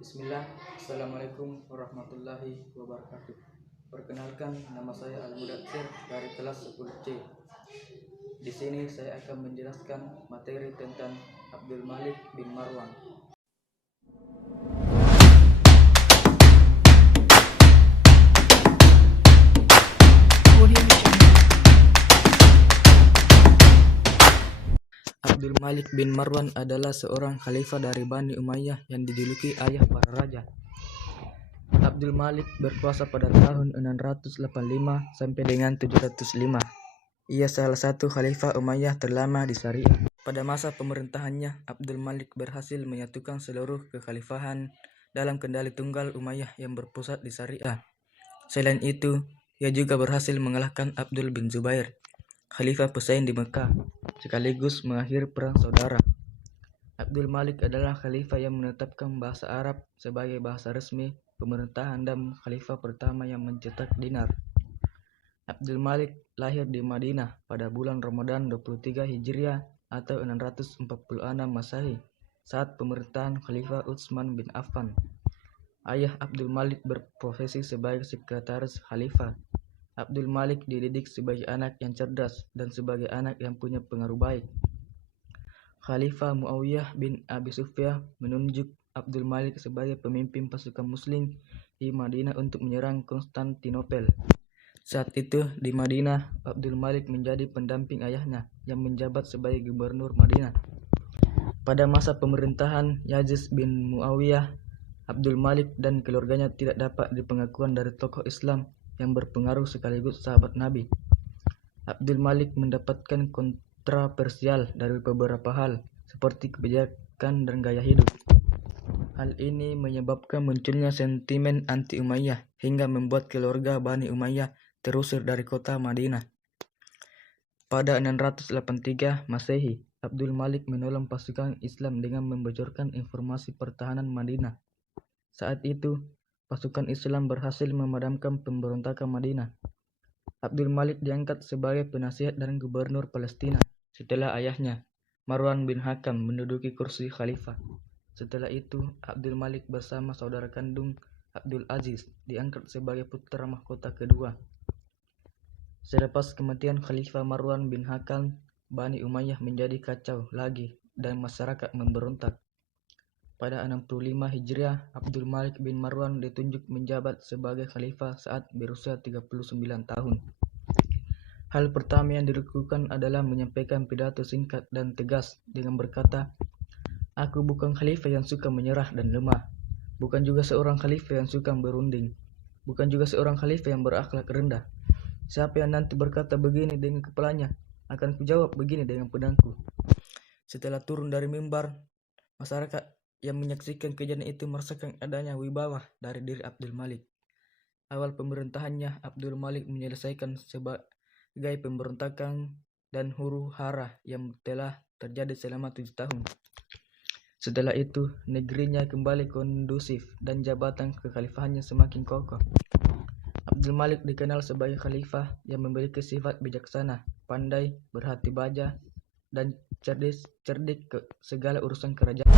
Bismillah, Assalamualaikum warahmatullahi wabarakatuh. Perkenalkan, nama saya Al-Mudatsir dari kelas 10C. Di sini saya akan menjelaskan materi tentang Abdul Malik bin Marwan. Abdul Malik bin Marwan adalah seorang khalifah dari Bani Umayyah yang dijuluki ayah para raja. Abdul Malik berkuasa pada tahun 685 sampai dengan 705. Ia salah satu khalifah Umayyah terlama di Syariah. Pada masa pemerintahannya, Abdul Malik berhasil menyatukan seluruh kekhalifahan dalam kendali tunggal Umayyah yang berpusat di Syariah. Selain itu, ia juga berhasil mengalahkan Abdul bin Zubair, khalifah pesaing di Mekah, sekaligus mengakhiri perang saudara. Abdul Malik adalah khalifah yang menetapkan bahasa Arab sebagai bahasa resmi pemerintahan dan khalifah pertama yang mencetak dinar. Abdul Malik lahir di Madinah pada bulan Ramadan 23 Hijriah atau 646 Masehi saat pemerintahan Khalifah Utsman bin Affan. Ayah Abdul Malik berprofesi sebagai sekretaris khalifah. Abdul Malik dididik sebagai anak yang cerdas dan sebagai anak yang punya pengaruh baik. Khalifah Muawiyah bin Abi Sufyan menunjuk Abdul Malik sebagai pemimpin pasukan Muslim di Madinah untuk menyerang Konstantinopel. Saat itu di Madinah, Abdul Malik menjadi pendamping ayahnya yang menjabat sebagai gubernur Madinah. Pada masa pemerintahan Yazid bin Muawiyah, Abdul Malik dan keluarganya tidak dapat dipengakuan dari tokoh Islam yang berpengaruh sekaligus sahabat Nabi. Abdul Malik mendapatkan kontroversial dari beberapa hal, seperti kebijakan dan gaya hidup. Hal ini menyebabkan munculnya sentimen anti-Umayyah hingga membuat keluarga Bani Umayyah terusir dari kota Madinah. Pada 683 Masehi, Abdul Malik menolong pasukan Islam dengan membocorkan informasi pertahanan Madinah. Saat itu, pasukan Islam berhasil memadamkan pemberontakan Madinah. Abdul Malik diangkat sebagai penasihat dan gubernur Palestina setelah ayahnya, Marwan bin Hakam, menduduki kursi khalifah. Setelah itu, Abdul Malik bersama saudara kandung Abdul Aziz diangkat sebagai putra mahkota kedua. Selepas kematian Khalifah Marwan bin Hakam, Bani Umayyah menjadi kacau lagi dan masyarakat memberontak. Pada 65 Hijriah, Abdul Malik bin Marwan ditunjuk menjabat sebagai khalifah saat berusia 39 tahun. Hal pertama yang dilakukan adalah menyampaikan pidato singkat dan tegas dengan berkata, "Aku bukan khalifah yang suka menyerah dan lemah, bukan juga seorang khalifah yang suka berunding, bukan juga seorang khalifah yang berakhlak rendah. Siapa yang nanti berkata begini dengan kepalanya, akan kujawab begini dengan pedangku." Setelah turun dari mimbar, masyarakat yang menyaksikan kejadian itu merasakan adanya wibawa dari diri Abdul Malik. Awal pemerintahannya, Abdul Malik menyelesaikan sebagai pemberontakan dan huru-hara yang telah terjadi selama 7 tahun. Setelah itu, negerinya kembali kondusif dan jabatan kekhalifahannya semakin kokoh. Abdul Malik dikenal sebagai khalifah yang memiliki sifat bijaksana, pandai, berhati baja, dan cerdik ke segala urusan kerajaan.